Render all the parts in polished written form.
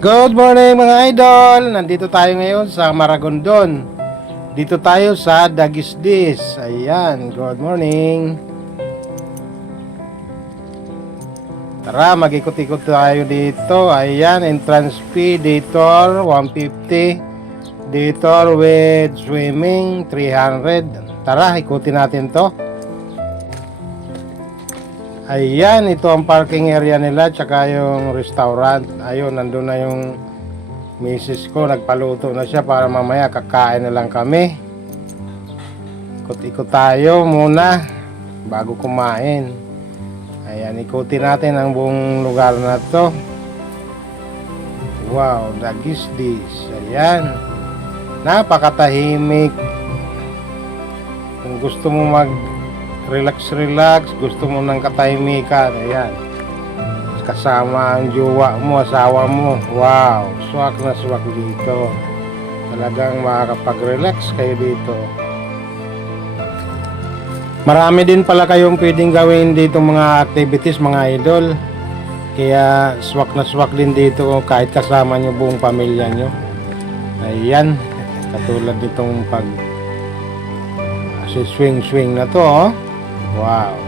Good morning mga idol! Nandito tayo ngayon sa Maragondon. Dito tayo sa Dagisdis. Ayan, good morning. Tara, mag-ikot-ikot tayo dito. Ayan, entrance fee, Detour 150. Detour with swimming 300. Tara, ikutin natin to. Ayan, ito ang parking area nila, tsaka yung restaurant. Ayun, nandun na yung misis ko, nagpaluto na siya para mamaya kakain na lang kami. Ikot-ikot tayo muna bago kumain. Ayan, ikutin natin ang buong lugar na to. Wow, Dagisdis. Ayan, napakatahimik. Kung gusto mo mag relax, gusto mo ng katahimikan, ayan, kasama ang jowa mo, asawa mo, wow, swak na swak dito. Talagang makakapag-relax kayo dito. Marami din pala kayong pwedeng gawin dito mga activities mga idol. Kaya swak na swak din dito kahit kasama nyo buong pamilya nyo. Ayan, katulad nitong pag swing na to, oh. Wow.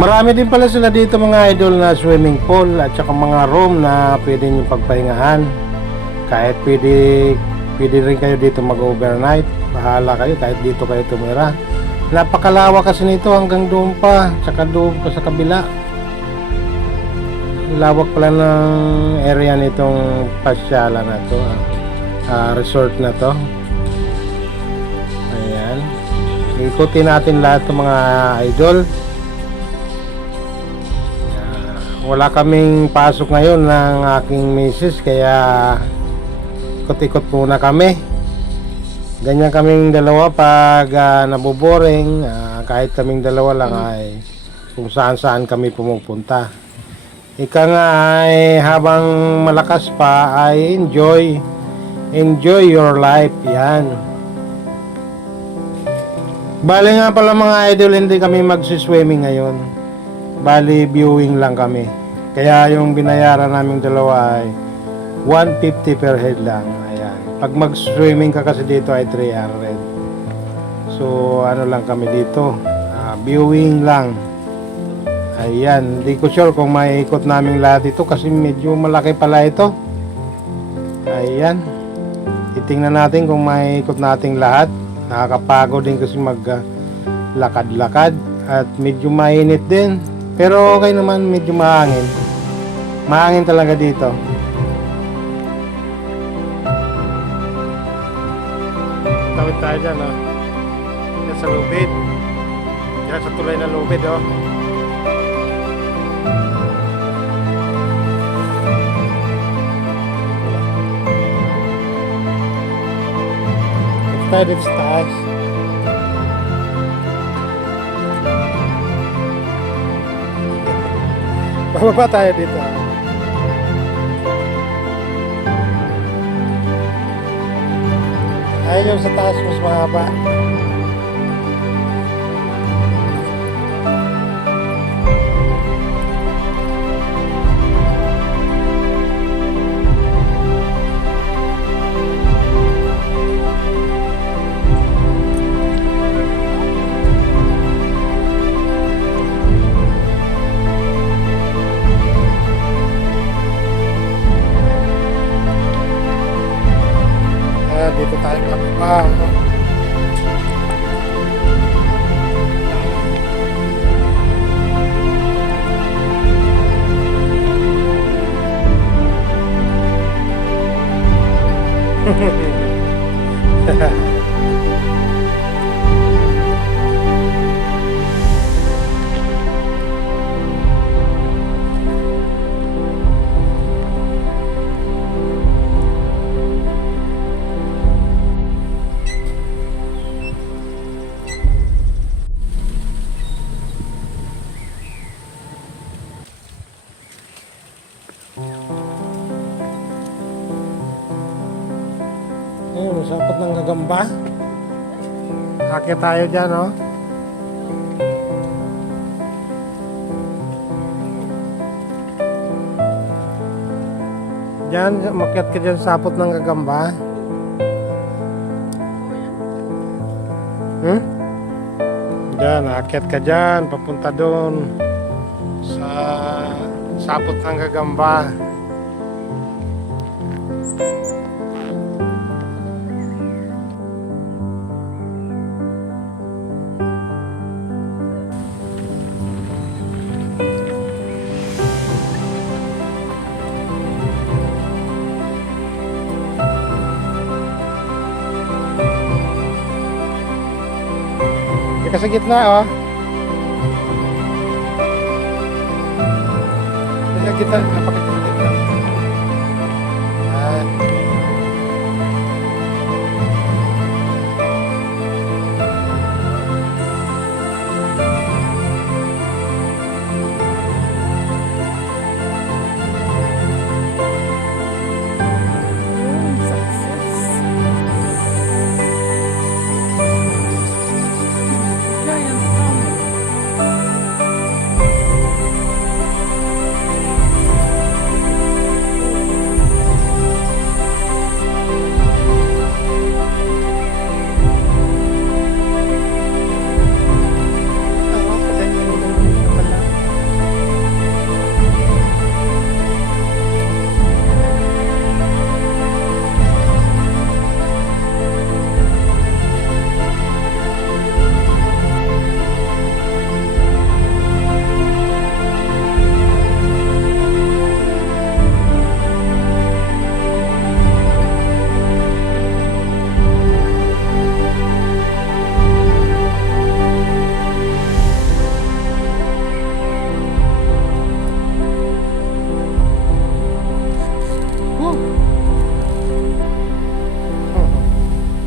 Marami din pala sila dito mga idol na swimming pool at saka mga room na pwede nyo pagpahingahan. Kahit pwede rin kayo dito mag-overnight. Bahala kayo kahit dito kayo tumira. Napakalawa kasi nito hanggang doon pa, tsaka doon pa sa kabila. Lawak pala ng area nitong pasyalan na to, resort na to. Ayan, ikutin natin lahat ng mga idol. Wala kaming pasok ngayon ng aking misis, kaya ikot-ikot muna kami. Ganyan kaming dalawa pag naboboring, kahit kaming dalawa lang ay kung saan kami pumupunta. Ika nga ay habang malakas pa ay enjoy your life. Yan. Bali nga pala mga idol, hindi kami magsiswimming ngayon. Bali viewing lang kami. Kaya yung binayaran naming dalawa ay 150 per head lang. Pag mag-swimming ka kasi dito ay 300. So ano lang kami dito, viewing lang. Ayan, hindi ko sure kung maiikot namin lahat ito kasi medyo malaki pala ito. Ayan, titingnan natin kung maiikot natin lahat. Nakakapagod din kasi mag lakad-lakad at medyo mainit din. Pero okay naman, medyo mahangin. Mahangin talaga dito. Tawid tayo dyan, oh. Yan sa lubid. Yan sa tulay na lubid, oh. Ito tayo dito sa taas. Bababa tayo dito, oh. Ayun yung sa taas mas mahaba. Dito tayo kapag Ayun, sapot ng gagamba. Akit tayo dyan, oh. Diyan, makyat ka dyan sapot ng gagamba. Diyan, akyat ka dyan, papunta doon sa sapot ng gagamba. Sa gitna, oh. Sa gitna, napakagitna.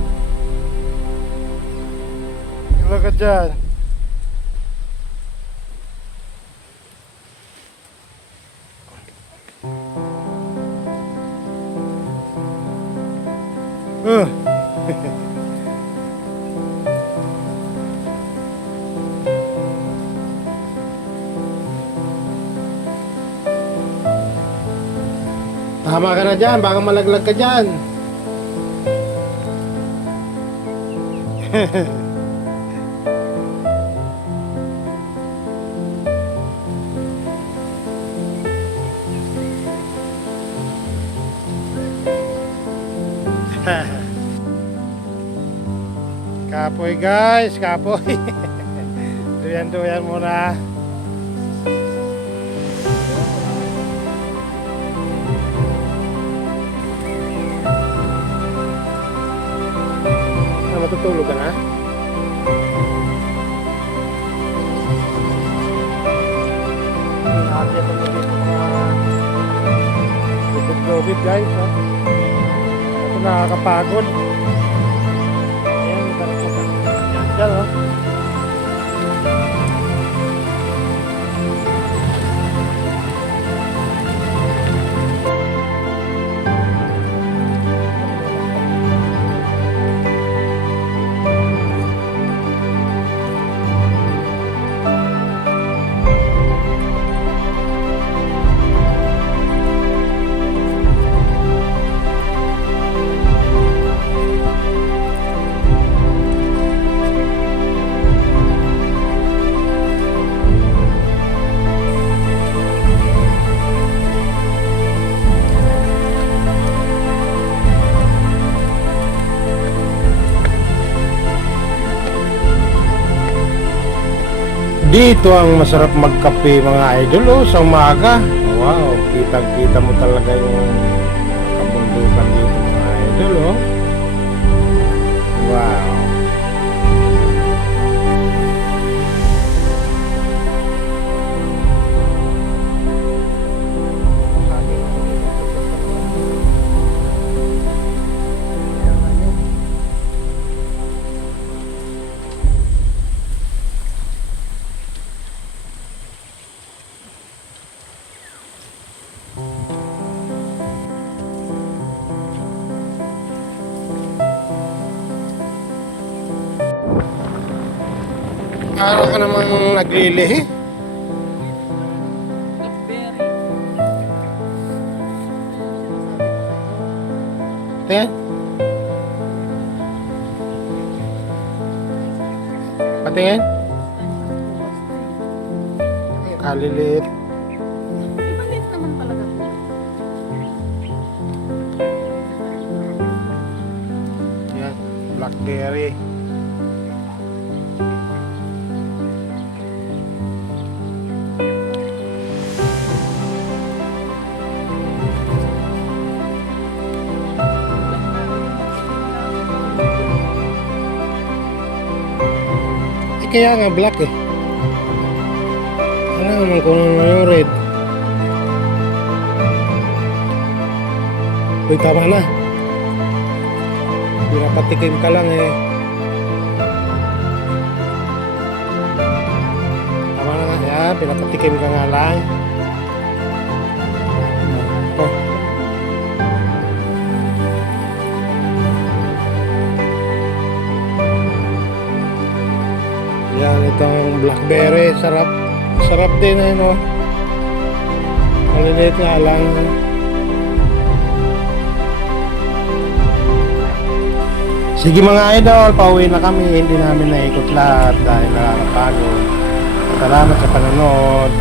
Yan. Hello ka dyan. Tama ka na dyan, baka malaglag ka dyan. Kapoy guys, kapoy. Duyan-duyan muna. Matutulog ka na? Nakakita mo dito mga bukid guys, oh. Ito nakakapagod. Ayan, ito dyan, oh. Dito ang masarap magkape mga idol, oh, sa umaga. Wow, kitang-kita mo talaga yung kabundukan dito mga idol, oh. Wow. Para ka namang naglilihi. Tingnan. Patingin. Kaliliit. Ibalit naman talaga po. Yan. Blackberry. Kaya nga black eh. Alam naman kung ano yung red. Uy, tama na. Pinapatikim ka lang eh. Tama na nga. Yeah, pinapatikim ka nga lang. Oh. Yan, itong blackberry, sarap. Sarap din eh, no? Maliliit nga lang. Sige mga idol, pauwi na kami. Hindi namin naikot lahat dahil nakakapagod. Salamat sa panonood.